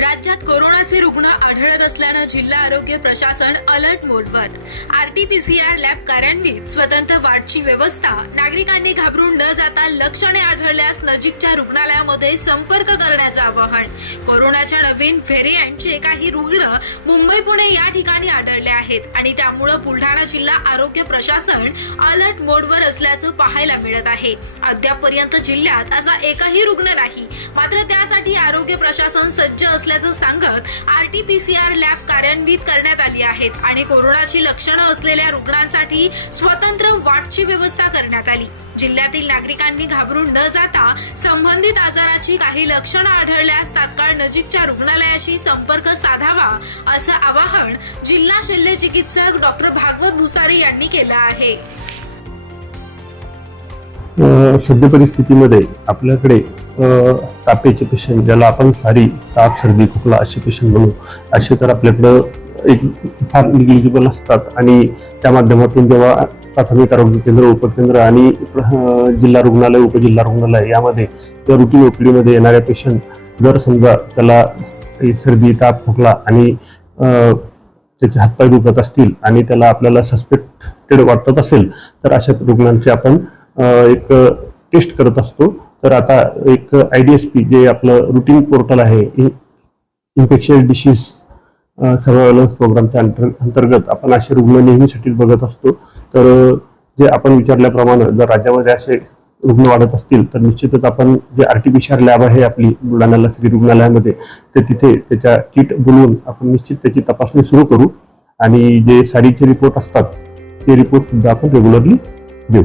राज्यात कोरोनाचे रुग्ण आढळत असल्यानं जिल्हा आरोग्य प्रशासन अलर्ट मोडवर. आरटीपीसीआर लॅब कार्यान्वित स्वतंत्र वाटची व्यवस्था. नागरिकांनी घाबरून न जाता लक्षणे आढळल्यास नजीकच्या रुग्णालयामध्ये संपर्क करण्याचं आवाहन. कोरोनाच्या नवीन व्हेरियंटचे काही रुग्ण मुंबई पुणे या ठिकाणी आढळले आहेत आणि त्यामुळं बुलढाणा जिल्हा आरोग्य प्रशासन अलर्ट मोडवर असल्याचं पाहायला मिळत आहे. अद्यापपर्यंत जिल्ह्यात असा एकही रुग्ण नाही. मात्र त्यासाठी आरोग्य प्रशासन सज्ज असल्याचं सांगत आरटीपीसीआर लॅब कार्यान्वित करण्यात आली आहेत आणि कोरोनाची लक्षणं असलेल्या रुग्णांसाठी स्वतंत्र वाटची व्यवस्था करण्यात आली. जिल्ह्यातील नागरिकांनी घाबरून न जाता संबंधित आजाराची काही लक्षणं आढळल्यास तात्काळ नजीकच्या रुग्णालयाशी संपर्क साधावा असं आवाहन जिल्हा शल्य चिकित्सक डॉक्टर भागवत भुसारी यांनी केलं आहे. अ, सद्य परिस्थितीमध्ये आपल्याकडे तापेचे पेशंट ज्याला आपण सारी ताप सर्दी खोकला असे पेशंट म्हणू असे तर आपल्याकडं एक फार निगलिजिबल असतात. आणि त्या माध्यमातून जेव्हा प्राथमिक आरोग्य केंद्र उपकेंद्र आणि जिल्हा रुग्णालय उपजिल्हा रुग्णालय यामध्ये या रुटीन ओपीडीमध्ये येणाऱ्या पेशंट जर समजा त्याला सर्दी ताप खोकला आणि त्याचे हातपाय दुखत असतील आणि त्याला आपल्याला सस्पेक्टेड वाटत असेल तर अशा रुग्णांची आपण एक टेस्ट करत असतो. तर आता एक आय डी एस पी जे आपलं रुटीन पोर्टल आहे इन्फेक्शन डिशीज सर्वायलन्स प्रोग्रामच्या अंतर- अंतर्गत आपण असे रुग्ण नेहमीसाठी बघत असतो. तर जे आपण विचारल्याप्रमाणे जर राज्यामध्ये असे रुग्ण वाढत असतील तर निश्चितच आपण जे आरटीपीसीआर लॅब आहे आपली बुलढाणा लसरी रुग्णालयामध्ये तर तिथे त्याच्या किट बोलवून आपण निश्चित त्याची तपासणी सुरू करू आणि जे साडीचे रिपोर्ट असतात ते रिपोर्ट सुद्धा आपण रेग्युलरली देऊ.